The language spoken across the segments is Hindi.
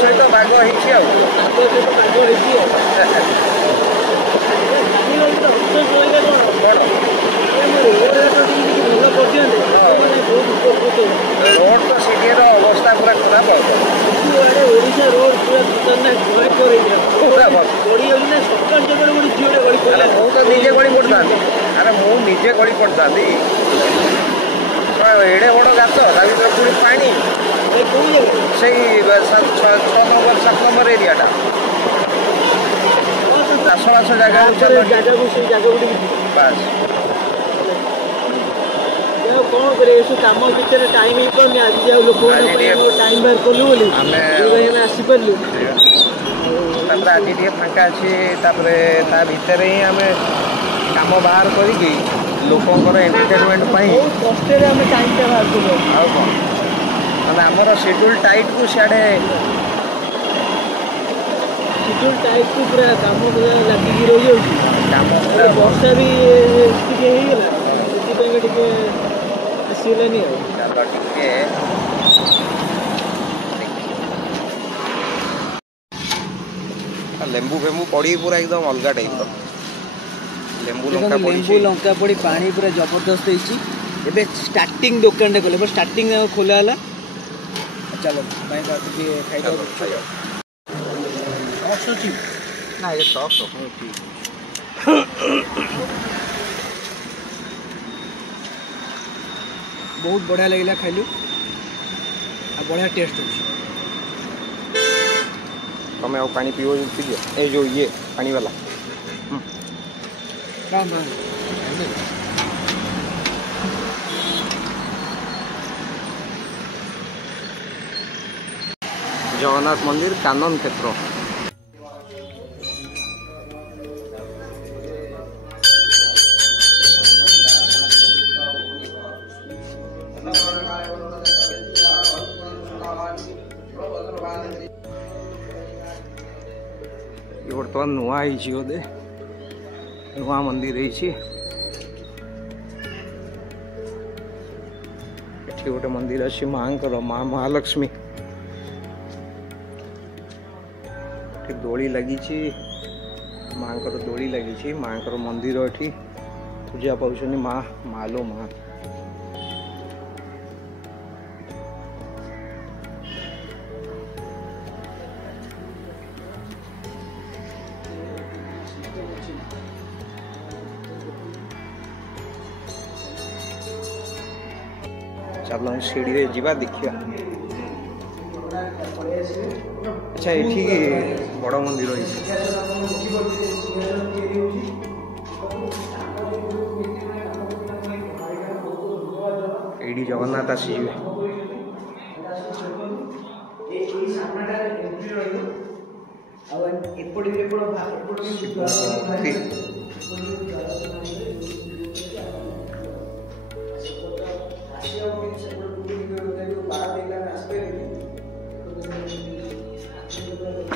सहित बाघ रोड तो सीटी अवस्था पूरा खराब मुझे गड़ी पड़ता अरे मुझे गड़ी पड़ता एड़े बड़ गात पूरी पानी से 6 नंबर 7 नंबर एरियाटा चाषबास जगह बास कौन करे कम भितर टाइम ही पानी आज लोक टाइम बाहर कलु आसी पार्लु आज फाँका अच्छी ता भितर ही आम कम बाहर करी लोकर एंटरटेनमेंट कष्ट टाइम बाहर करूँ आमर शेड्यूल टाइट को सियाड़े शेड्यूल टाइट को पूरा कम लगिक रही वर्षा भी आसलानी चलो टे लेंबू फेंबू पड़ी पूरा एकदम अलग टाइप लेंबू लंका पड़ी पानी पूरा जबरदस्त होती स्टार्टिंग दुकान खोले स्टार्टिंग खोला है चलो ना ये सॉफ्ट ठीक बहुत बढ़िया लगे खाइलु बढ़िया टेस्ट हो तुम्हें आउ पानी पीओ पीजिए ए जो ये पानी वाला जगन्नाथ मंदिर कानन क्षेत्र बर्तमान नुआ बोधे नुआ मंदिर गोटे मंदिर अच्छी माँ माँ महालक्ष्मी दोली लगी माँ दोली लगी माँ मंदिर ये पूजा पाँच माँ मालो माँ चलो सीढ़ी रे जीवा देखिया अच्छा ये बड़ मंदिर ये जगन्नाथ आसीजे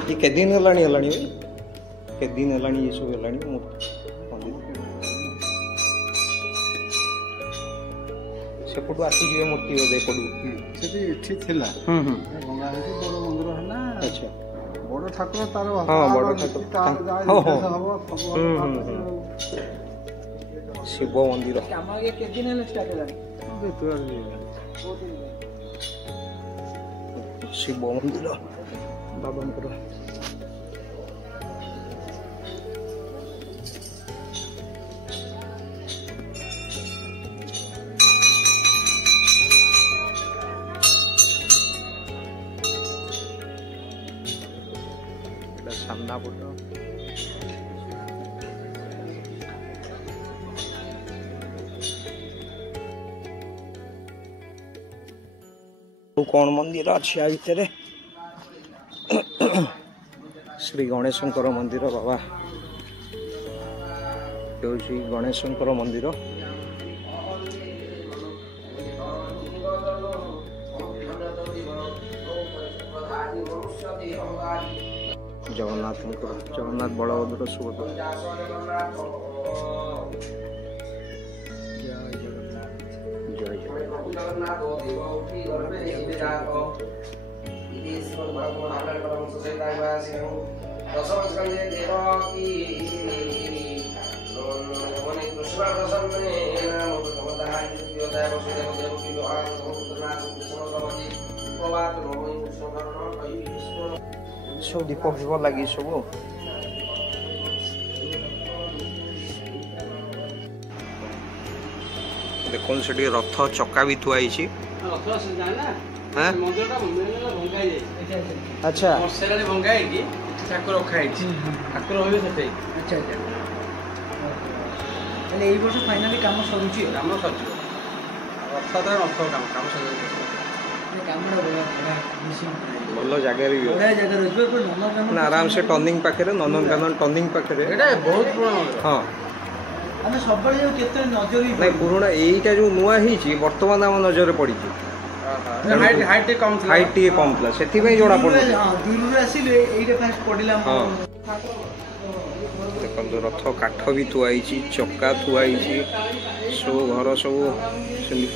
ये के दिन हलाणी हलाणी के दिन हलाणी ये सब हलाणी सेपटू आसीजे मूर्ति बोधे पड़ू से थिला गंगा बड़ मंदिर है अच्छा बड़ ठाकुर तार हां बड़ ठाकुर शिव मंदिर के दिन स्टार्ट शिव मंदिर बाबा सामना पट कौन मंदिर अच्छी आ भितर श्री गणेशंकर मंदिर बाबा ये गणेशंकर मंदिर जगन्नाथ जगन्नाथ बलभद्र सुभद्रा जय जगन्नाथ सब दीप फीप लगी सब देखो से रथ चक्का भी थुआई अच्छा भंगा ठाकुर रखाई ठाकुर रही अच्छा अच्छा वर्ष फाइनाली कम सरुची कम सर रथ रथ कम भल जगह ना आराम से टर्निंग पाखे नंदनकानन टर्निंग पाखे बहुत हाँ आम सब नजर नहीं पुराना यहीटा जो नुआ बर्तमान आम नजर पड़ी हाइट कम था से जना पड़ा देखो रथ काठ भी थुआई चक्का थुआई सब घर सब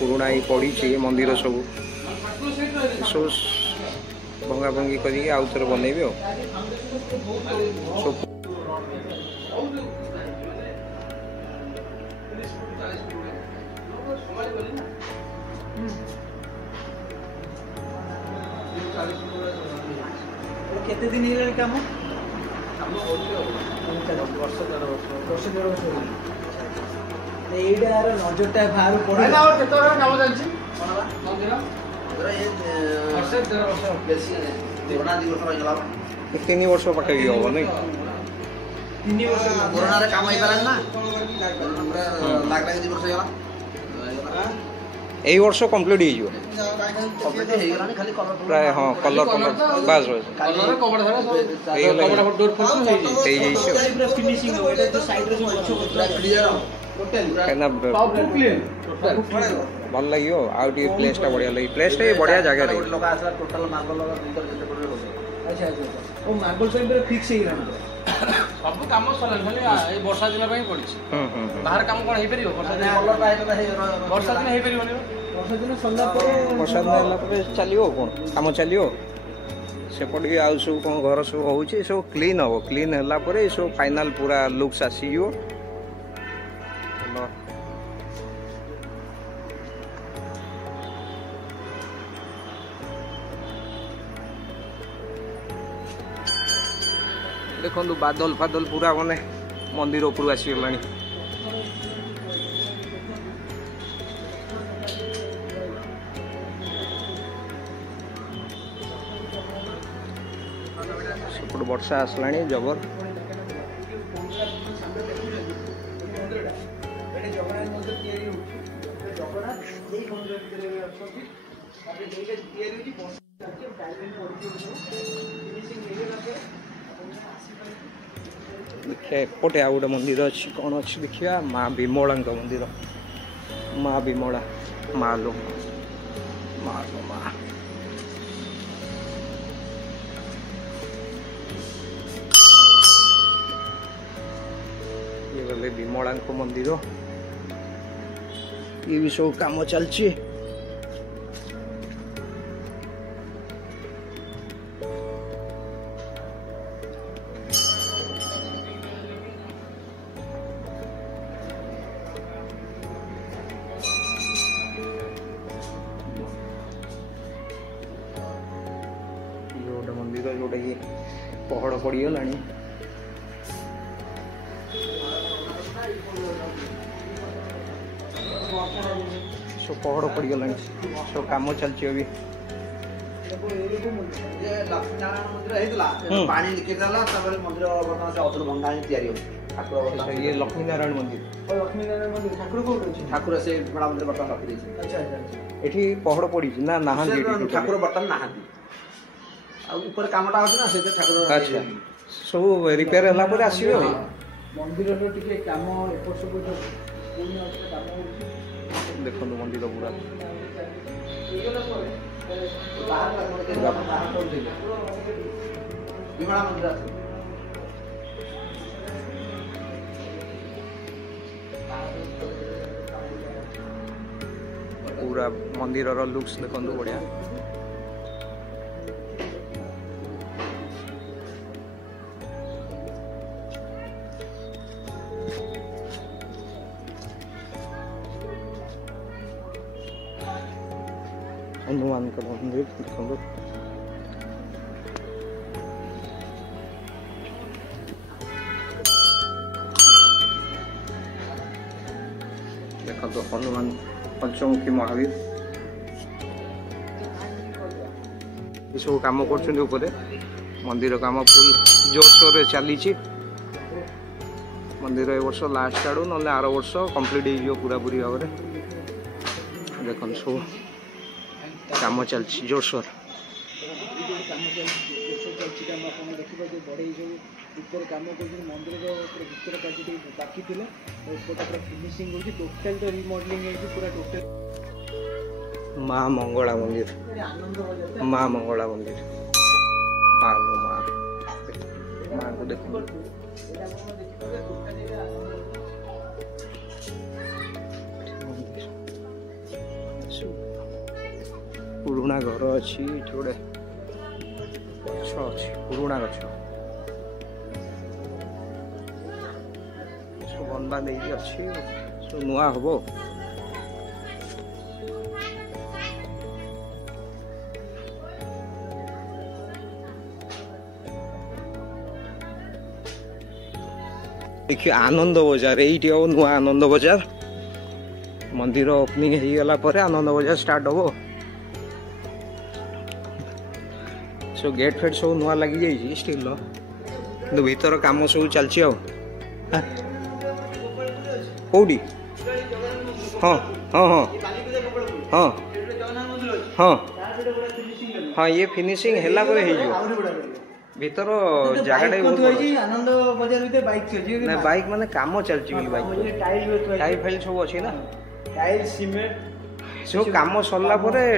पुराना ही पड़ी मंदिर सब सब भंगा भंगी करी आउ थे बनइबे सब केते दिन हेलानी काम एइडार नजरटा बाहर पड़े ना और केते काम चलछि तीन वर्ष पाखे भी हम नहीं 3 वर्ष कोरोना रे काम होई पारन ना लाग लाग 2 वर्ष होला यही वर्ष कंप्लीट हो कंप्लीट हो गेलानी खाली कलर प्राय हाँ कलर कलर बस कलर कवर धरा कवर डोर फुल फिनिशिंग हो एटा जो साइड रे सब क्लियर भल लगे आउ प्लेस बढ़िया लगे प्लेस बढ़िया जगह लोग आसला टोटल मार्बल लगा भीतर जते पड़े हो अच्छा अच्छा ओ मार्बल साइड रे फिक्स हे गेला सब काम सलन खाली ए वर्षा दिन पई पड़ी बाहर काम कोन हे परियो वर्षा दिन कलर बाहर वर्षा दिन हे परियोनी वर्षा दिन सल्ला पर वर्षा दिन हला पर चलियो कोन काम चलियो सेपटे आउ सब कौन घर सब हो सब क्लीन हम क्लीन है सब फाइनाल पूरा लुक्स आसीजो देखो बादल फादल पूरा माने मंदिर उपरू आसीगला सेपट वर्षा आसला जबर देखिए एपटे आ गए मंदिर अच्छी कौन अच्छी देखिए माँ विमला मंदिर माँ विमला माँ लो माँ लो माँ ये गले विमला मंदिर ये भी सब काम चलची मंदिर जोटा कि पहाड़ पड़गला सब पहाड़ पड़गला सब कम चलती अभी पानी लिकेज होला तबरे मंदिर वर्तमान से औषध भंगा ही तैयारी हो ठाकुर ये लक्ष्मी नारायण मंदिर लक्ष्मी नारायण मंदिर ठाकुर को ठाकुर से बड़ा मंदिर वर्तमान रखी दी अच्छा अच्छा एठी पहाड़ पड़ी ना नहांती ठाकुर वर्तमान नहांती ऊपर कामटा होची ना से ठाकुर अच्छा सब रिपेयर होला पर आसीबे मंदिर रो टिके काम एपट सब पूर्ण अच्छे काम होची देखो मंदिर पूरा विमला मंदिर पूरा मंदिर लुक्स देखो बढ़िया हनुमान का मंदिर देखो देखो हनुमान पंचमुखी महावीर ये सब कम कर मंदिर काम फुल जोरसोर चली मंदिर ए वर्ष लास्ट आड़ू ना आर वर्ष कंप्लीट हो पूरा पूरी भाव में देख सब कम चलती जोरसोर माँ मंगला मंदिर माँ मंगला मंदिर माँ को देखो पुराना घर अच्छी गोटे गछ अच्छी पुराना गछ सब बनवा अच्छी सब नुआ हम देखिए आनंद बजार ये नुआ आनंद बजार मंदिर ओपनिंग हो गला आनंद बजार स्टार्ट हम सो गेट फेट सब नुआ लगी जाइए स्टील कि भीतर कम सब चलती कौटी हाँ हाँ हाँ हाँ हाँ हाँ ये फिनिशिंग है भीतर जगह आनंद बजार भीतर बाइक बाइक माने काम चलती बाइक टाइल फाइल सब अच्छी ना टाइल सीमेंट सब कम सरला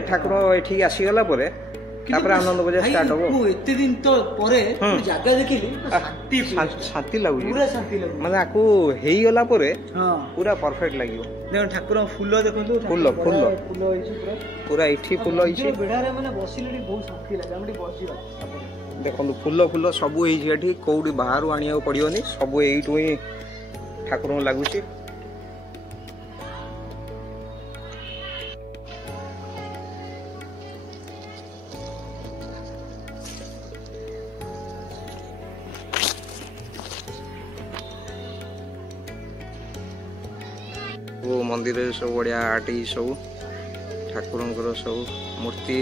ठाकुर एठी आसीगला आनंद बजार स्टार्ट हम एते दिन तो परे जगह देखिली शांति लगुच पूरा शांति लगुच माने आकु हेई गला पूरा परफेक्ट लगियो देखो ठाकुर फूल देखो फूल फूल फूल होइछि पूरा एठी फूल होइछि बेडारे माने बसिले बहुत शांति लागे हमटी बसिबा देखो फूल फूल सब ये कौटी बाहर आनिया पड़ोनी सब यू ही ठाकुर लगुच वो मंदिर सब बढ़िया आर्ट सब ठाकुर सब मूर्ति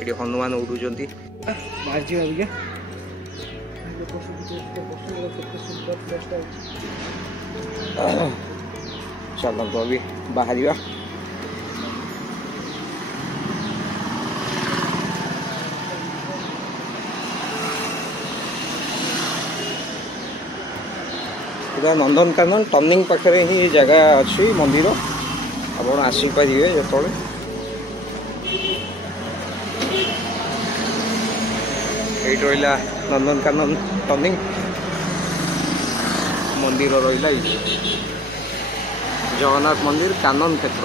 ये हनुमान उड़ुंट चलो तो अभी बाहर पूरा नंदनकानन टर्निंग पाखे ही जगह अच्छी मंदिर आप आसीपारे जो ये रहा नंदनकानन टर्निंग मंदिर रहा जगन्नाथ मंदिर कानन क्षेत्र।